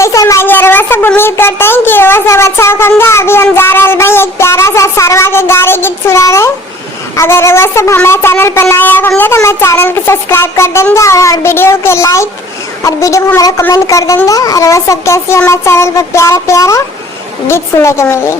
कैसे मांगे रवा सब उम्मीद करते हैं कि रवा सब अच्छा होगा। अभी हम जा रहे भाई एक प्यारा सा सरवा के गारे गीत सुना रहे। अगर रवा सब हमारे चैनल पर नया होंगे तो हमारे चैनल को सब्सक्राइब कर देंगे और वीडियो के लाइक और वीडियो को हमारा कमेंट कर देंगे। और रवा सब कैसी हमारे चैनल पर प्यारा प्यारा गीत सुनने को मिले।